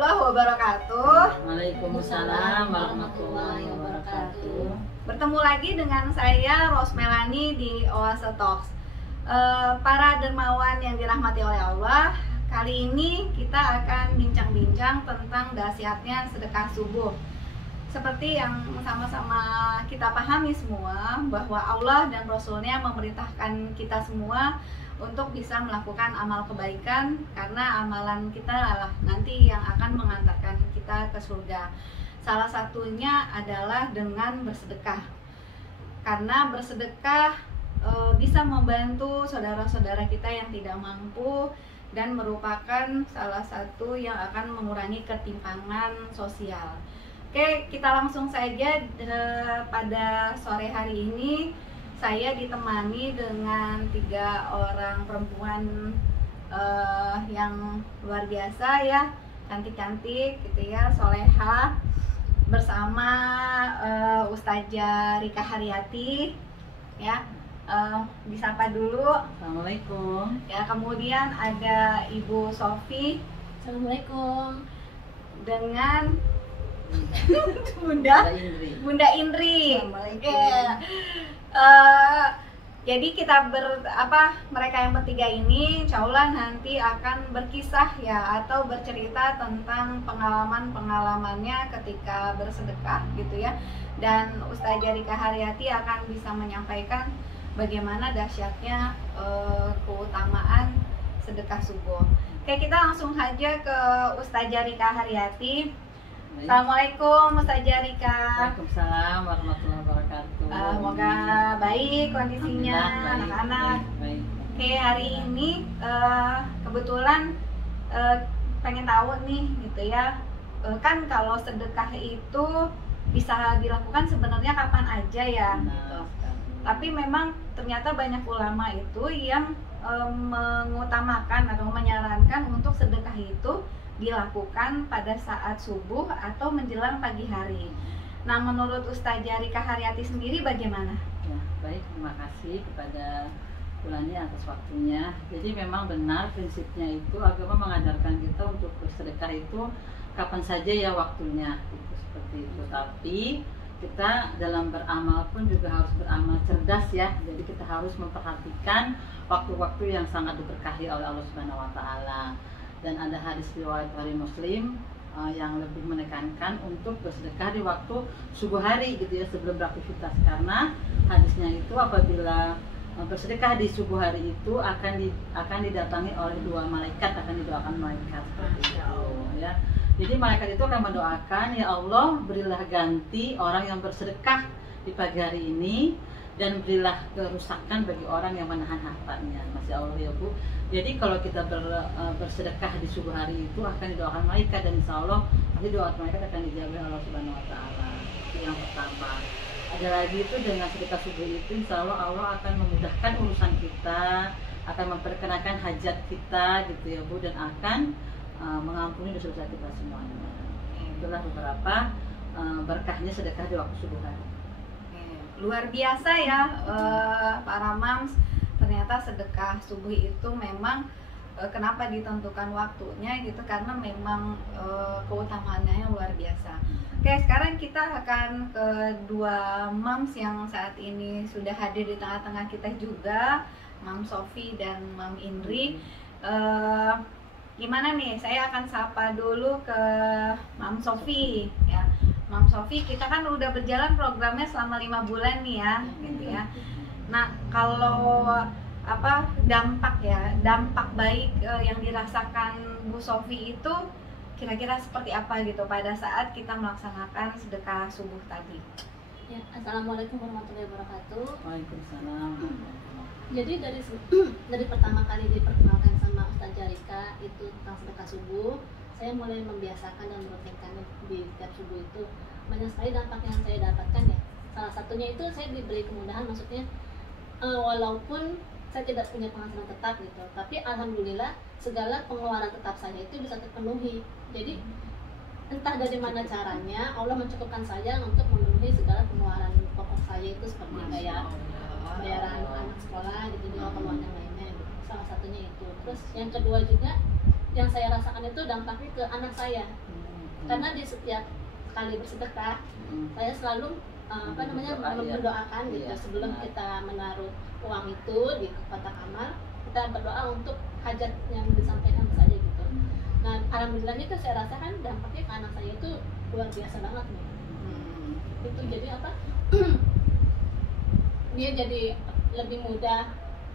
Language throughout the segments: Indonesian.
warahmatullahi wabarakatuh. Waalaikumsalam warahmatullahi wabarakatuh. Bertemu lagi dengan saya Rosmelani di Oase Talks. Para dermawan yang dirahmati oleh Allah, kali ini kita akan bincang-bincang tentang dahsyatnya sedekah subuh. Seperti yang sama-sama kita pahami semua, bahwa Allah dan Rasul-Nya memerintahkan kita semua untuk bisa melakukan amal kebaikan, karena amalan kita adalah nanti yang akan mengantarkan kita ke surga. Salah satunya adalah dengan bersedekah, karena bersedekah bisa membantu saudara-saudara kita yang tidak mampu, dan merupakan salah satu yang akan mengurangi ketimpangan sosial. Oke, kita langsung saja pada sore hari ini. Saya ditemani dengan 3 orang perempuan yang luar biasa ya, cantik-cantik gitu ya, soleha, bersama Ustazah Rika Haryati ya. Disapa dulu. Assalamualaikum. Ya, kemudian ada Ibu Sofi. Assalamualaikum. Dengan Bunda Indri. Assalamualaikum. Jadi mereka yang bertiga ini insya Allah nanti akan berkisah ya, atau bercerita tentang pengalamannya ketika bersedekah gitu ya. Dan Ustazah Rika Haryati akan bisa menyampaikan bagaimana dahsyatnya keutamaan sedekah subuh. Oke, kita langsung saja ke Ustazah Rika Haryati. Assalamualaikum Ustazah Rika. Waalaikumsalam warahmatullahi wabarakatuh. Semoga baik kondisinya anak-anak. Baik. Oke, hari ini kebetulan pengen tahu nih gitu ya, kan kalau sedekah itu bisa dilakukan sebenarnya kapan aja ya gitu. Tapi memang ternyata banyak ulama itu yang mengutamakan atau menyarankan untuk sedekah itu dilakukan pada saat subuh atau menjelang pagi hari. Nah, menurut Ustazah Rika Haryati sendiri bagaimana? Ya, baik, terima kasih kepada Ulani atas waktunya. Jadi memang benar prinsipnya itu agama mengajarkan kita untuk bersedekah itu kapan saja ya waktunya, itu seperti itu. Tapi kita dalam beramal pun juga harus beramal cerdas ya. Jadi kita harus memperhatikan waktu-waktu yang sangat diberkahi oleh Allah Subhanahu wa taala. Dan ada hadis riwayat Bukhari Muslim yang lebih menekankan untuk bersedekah di waktu subuh hari gitu ya, sebelum beraktivitas, karena hadisnya itu apabila bersedekah di subuh hari itu akan didatangi oleh 2 malaikat, akan didoakan malaikat seperti itu ya. Jadi malaikat itu akan mendoakan, ya Allah berilah ganti orang yang bersedekah di pagi hari ini, dan berilah kerusakan bagi orang yang menahan hartanya. Masya Allah ya Bu. Jadi kalau kita bersedekah di subuh hari itu akan didoakan malaikat, dan insya Allah nanti doa malaikat akan dijawab oleh Allah Subhanahu wa taala. Itu yang pertama. Ada lagi itu dengan sedekah subuh itu insya Allah Allah akan memudahkan urusan kita, akan memperkenalkan hajat kita gitu ya Bu, dan akan mengampuni dosa-dosa kita semuanya. Itulah beberapa berkahnya sedekah di waktu subuh hari. Luar biasa ya para mams. Ternyata sedekah subuh itu memang kenapa ditentukan waktunya gitu, karena memang keutamaannya luar biasa. Oke, sekarang kita akan ke 2 mams yang saat ini sudah hadir di tengah-tengah kita juga, Mam Sofi dan Mam Indri. Gimana nih, saya akan sapa dulu ke Mam Sofi ya. Mam Sofi, kita kan udah berjalan programnya selama 5 bulan nih ya gitu ya. Nah, kalau dampak baik yang dirasakan Bu Sofi itu kira-kira seperti apa gitu pada saat kita melaksanakan sedekah subuh tadi? Ya, Assalamualaikum warahmatullahi wabarakatuh. Waalaikumsalam. Jadi dari pertama kali diperkenalkan sama Ustazah Rika itu tentang sedekah subuh, saya mulai membiasakan dan merutinkannya di tiap subuh itu. Banyak sekali dampak yang saya dapatkan ya. Salah satunya itu saya diberi kemudahan, maksudnya walaupun saya tidak punya penghasilan tetap gitu, tapi alhamdulillah segala pengeluaran tetap saya itu bisa terpenuhi. Jadi entah dari mana caranya Allah mencukupkan saya untuk memenuhi segala pengeluaran pokok saya itu, seperti kayak bayaran anak sekolah gitu, juga pengeluaran yang lainnya gitu. Salah satunya itu. Terus yang kedua juga yang saya rasakan itu dampaknya ke anak saya. Karena di setiap kali bersedekah saya selalu mendoakan gitu. Iya, Sebelum benar. kita menaruh uang itu di kotak amal, kita berdoa untuk hajat yang disampaikan saja gitu. Nah, alhamdulillahnya itu saya rasakan dampaknya ke anak saya itu luar biasa banget nih. Itu jadi apa? Dia jadi lebih mudah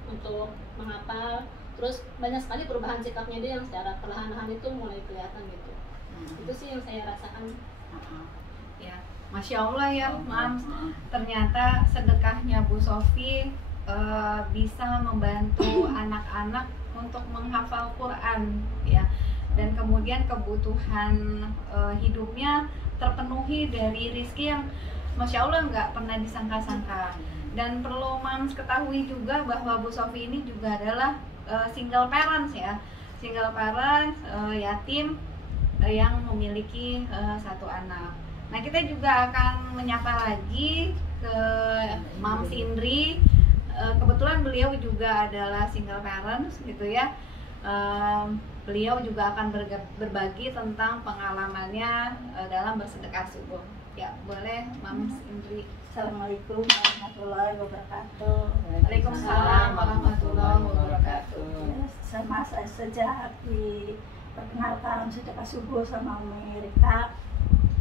untuk menghafal. Terus banyak sekali perubahan sikapnya dia yang secara perlahan-lahan itu mulai kelihatan gitu. Itu sih yang saya rasakan. Ya, Masya Allah ya, Mams. Ternyata sedekahnya Bu Sofi bisa membantu anak-anak untuk menghafal Quran, ya. Dan kemudian kebutuhan hidupnya terpenuhi dari rizki yang Masya Allah nggak pernah disangka-sangka. Dan perlu Mams ketahui juga bahwa Bu Sofi ini juga adalah single parents ya, single parents yatim yang memiliki satu anak. Nah, kita juga akan menyapa lagi ke Mams Indri. Kebetulan beliau juga adalah single parents gitu ya. Beliau juga akan berbagi tentang pengalamannya dalam bersedekah subuh. Ya, boleh Mams Indri. Assalamualaikum warahmatullahi wabarakatuh. Waalaikumsalam warahmatullahi wabarakatuh. Sama saya sejak diperkenalkan sedekah subuh sama mereka,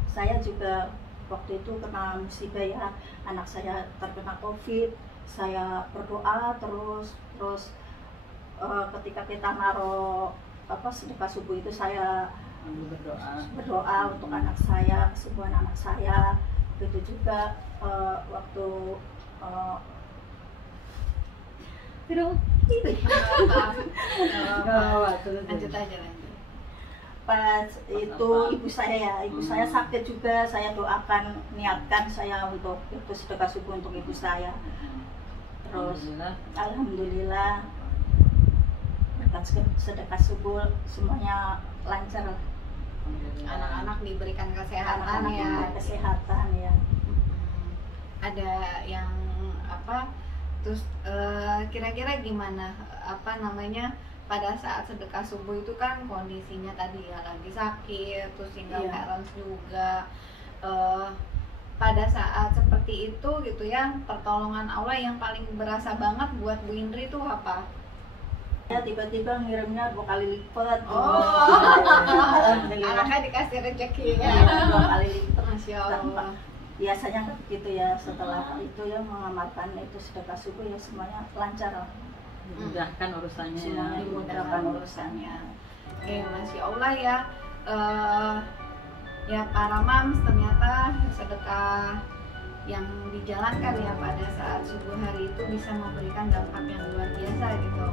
saya juga waktu itu kena musibah ya, anak saya terkena COVID. Saya berdoa terus ketika kita naruh sedekah subuh itu saya berdoa untuk anak saya, kesembuhan anak saya. Begitu juga waktu Lanjut aja. pas itu ibu saya sakit juga, saya doakan, niatkan saya untuk itu sedekah subuh untuk ibu saya. Terus alhamdulillah berkat sedekah subuh semuanya lancar. Anak-anak diberikan kesehatan ya. Kesehatan ya. Ada yang apa? Terus kira-kira gimana pada saat sedekah subuh itu kan kondisinya tadi ya lagi sakit, terus single parents juga. Pada saat seperti itu gitu ya, pertolongan Allah yang paling berasa banget buat Bu Indri itu apa? Ya tiba-tiba ngirimnya 2 kali lipat. Anaknya dikasih rezeki ya. 2 kali lipat. Masya Allah. Biasanya kan gitu ya, setelah itu ya mengamalkan itu sedekah subuh ya semuanya lancar lah. Dimudahkan urusannya. Semuanya Dimudahkan urusannya. Oke, Masya Allah ya. Ya para Mams, ternyata sedekah yang dijalankan ya pada saat subuh hari itu bisa memberikan dampak yang luar biasa gitu.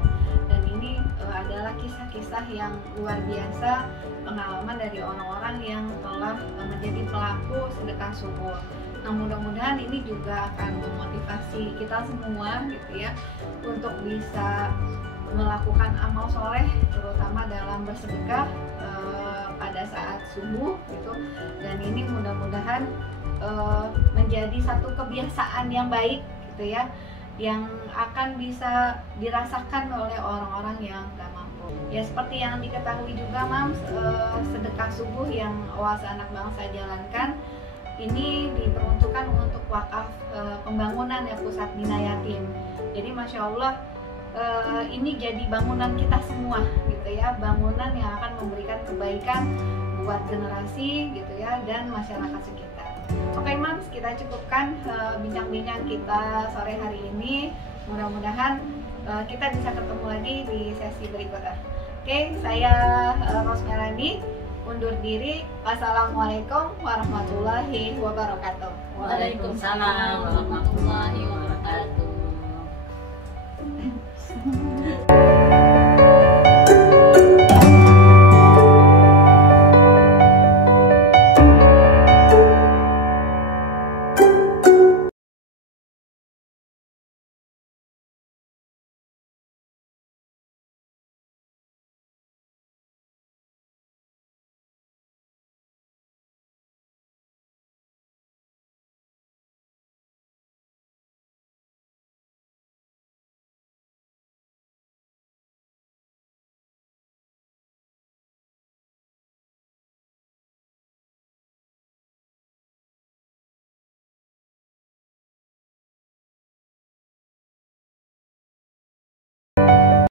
Dan ini adalah kisah-kisah yang luar biasa, pengalaman dari orang-orang yang telah menjadi pelaku sedekah subuh. Nah, mudah-mudahan ini juga akan memotivasi kita semua gitu ya untuk bisa melakukan amal soleh, terutama dalam bersedekah pada saat subuh gitu. Dan ini mudah-mudahan menjadi satu kebiasaan yang baik gitu ya, yang akan bisa dirasakan oleh orang-orang yang gak mampu. Ya seperti yang diketahui juga Mams, sedekah subuh yang Oase Anak Bangsa jalankan ini diperuntukkan untuk wakaf pembangunan ya Pusat Bina Yatim. Jadi Masya Allah ini jadi bangunan kita semua gitu ya, bangunan yang akan memberikan kebaikan buat generasi gitu ya dan masyarakat sekitar. Oke Mams, kita cukupkan bincang-bincang kita sore hari ini. Mudah-mudahan kita bisa ketemu lagi di sesi berikutnya. Oke, saya Rosmelani undur diri. Wassalamualaikum warahmatullahi wabarakatuh. Waalaikumsalam warahmatullahi wabarakatuh.